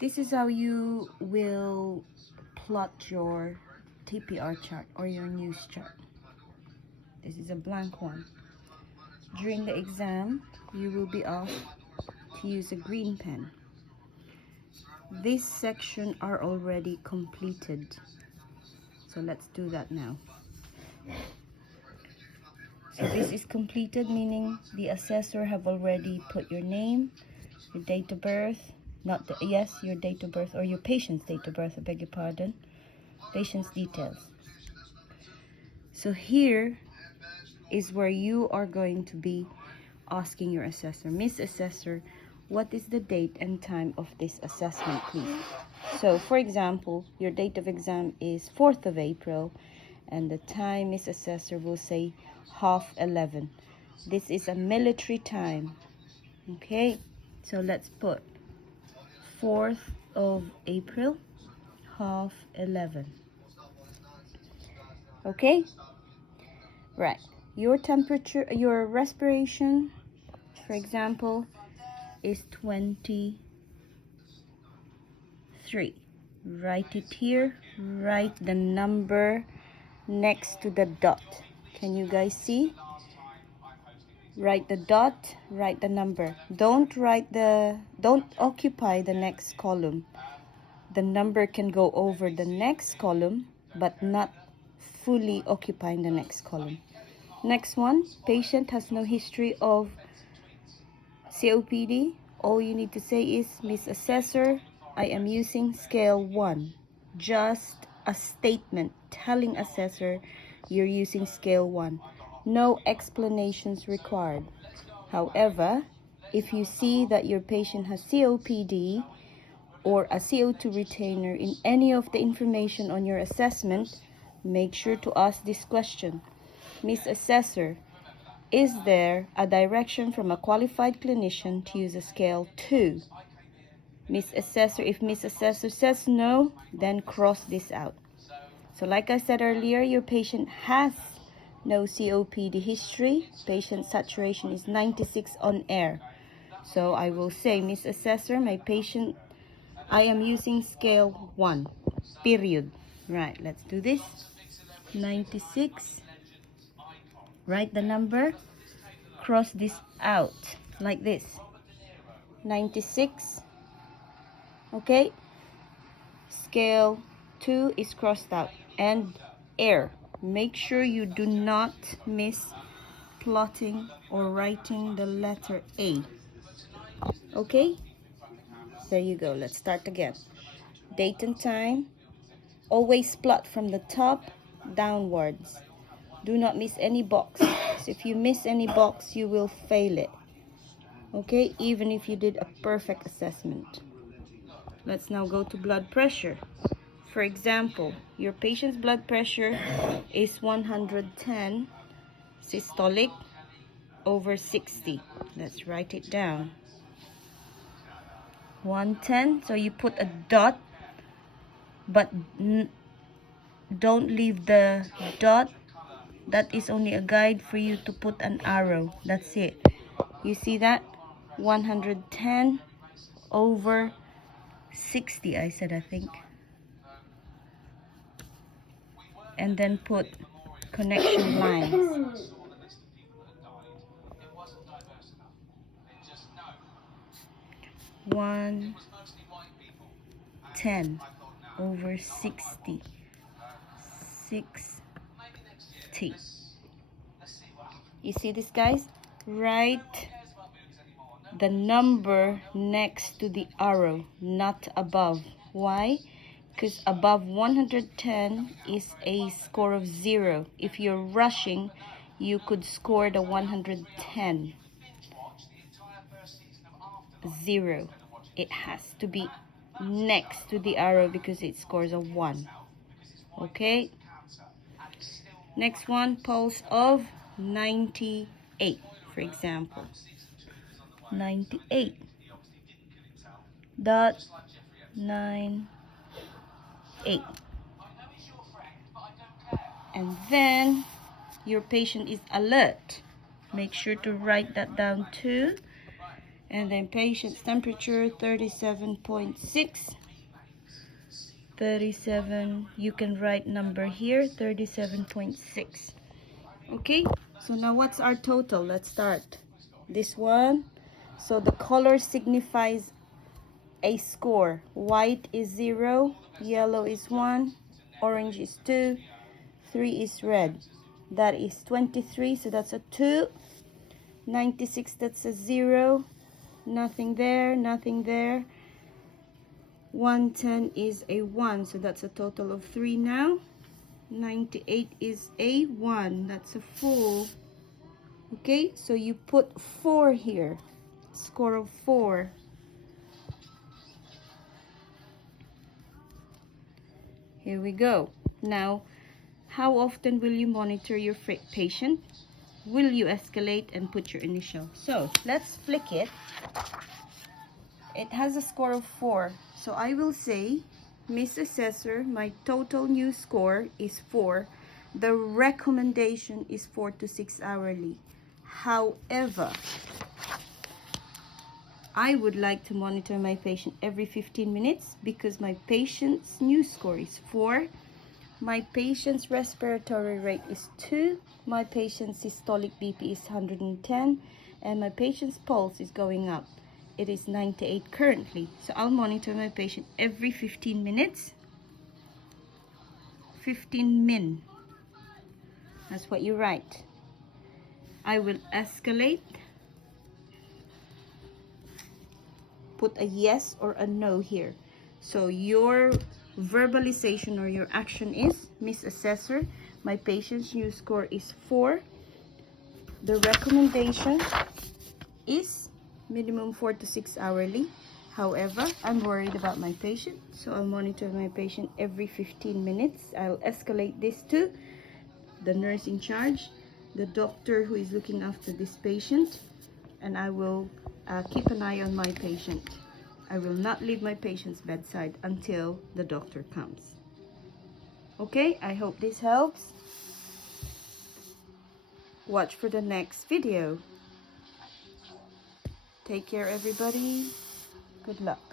This is how you will plot your TPR chart or your news chart. This is a blank one. During the exam, you will be asked to use a green pen. This section are already completed. So let's do that now. So this is completed, meaning the assessor have already put your name, your date of birth, your date of birth, or your patient's date of birth, I beg your pardon, patient's details. So here is where you are going to be asking your assessor, Miss Assessor, what is the date and time of this assessment, please? So for example, your date of exam is 4th of April and the time Miss Assessor will say 11:30. This is a military time. Okay, so let's put 4th of April, 11:30. Okay, right. Your temperature, your respiration, for example, is 23. Write it here. Write the number next to the dot. Can you guys see? Write the dot, write the number. Don't occupy the next column. The number can go over the next column, but not fully occupying the next column. Next one, patient has no history of COPD. All you need to say is, Miss Assessor, I am using scale 1. Just a statement telling assessor you're using scale 1. No explanations required. However, if you see that your patient has COPD or a CO2 retainer in any of the information on your assessment, make sure to ask this question. Miss Assessor, is there a direction from a qualified clinician to use a scale 2? Miss Assessor, if Miss Assessor says no, then cross this out. So like I said earlier, your patient has no COPD history. Patient saturation is 96 on air. So I will say, Miss Assessor, my patient, I am using scale 1, period. Right, let's do this. 96. Write the number. Cross this out like this. 96. Okay. Scale 2 is crossed out. And air. Make sure you do not miss plotting or writing the letter A. Okay. There you go. Let's start again. Date and time. Always plot from the top downwards. Do not miss any box. If you miss any box, you will fail it. Okay, even if you did a perfect assessment. Let's now go to blood pressure. For example, your patient's blood pressure is 110 systolic over 60. Let's write it down. 110, so you put a dot, but don't leave the dot. That is only a guide for you to put an arrow. That's it. You see that? 110 over 60, I said, I think. And then put connection lines. 110 over 60. 60. You see this, guys? Write the number next to the arrow, not above. Why? Because above 110 is a score of 0. If you're rushing, you could score the 110. 0. It has to be next to the arrow because it scores a 1. Okay? Next one, pulse of 98, for example. 98. Dot 98. And then your patient is alert. Make sure to write that down too. And then patient's temperature 37.6. 37, you can write number here, 37.6. Okay, so now what's our total? Let's start. This one, so the color signifies a score. White is 0, yellow is 1, orange is 2, 3 is red. That is 23, so that's a 2. 96, that's a 0. Nothing there, nothing there. 110 is a 1, so that's a total of 3 now. 98 is a 1, that's a full. Okay, so you put 4 here, score of 4. Here we go. Now, how often will you monitor your patient? Will you escalate and put your initial? So let's flick it. It has a score of 4, so I will say, Miss Assessor, my total new score is 4. The recommendation is 4 to 6 hourly. However, I would like to monitor my patient every 15 minutes because my patient's new score is 4. My patient's respiratory rate is 2. My patient's systolic BP is 110. And my patient's pulse is going up. It is 98 currently. So I'll monitor my patient every 15 minutes. 15 min. That's what you write. I will escalate. Put a yes or a no here. So your verbalization or your action is, Miss Assessor, my patient's new score is 4. The recommendation is minimum 4 to 6 hourly. However, I'm worried about my patient, so I'll monitor my patient every 15 minutes. I'll escalate this to the nurse in charge, the doctor who is looking after this patient, and I will keep an eye on my patient. I will not leave my patient's bedside until the doctor comes. Okay, I hope this helps. Watch for the next video. Take care, everybody. Good luck.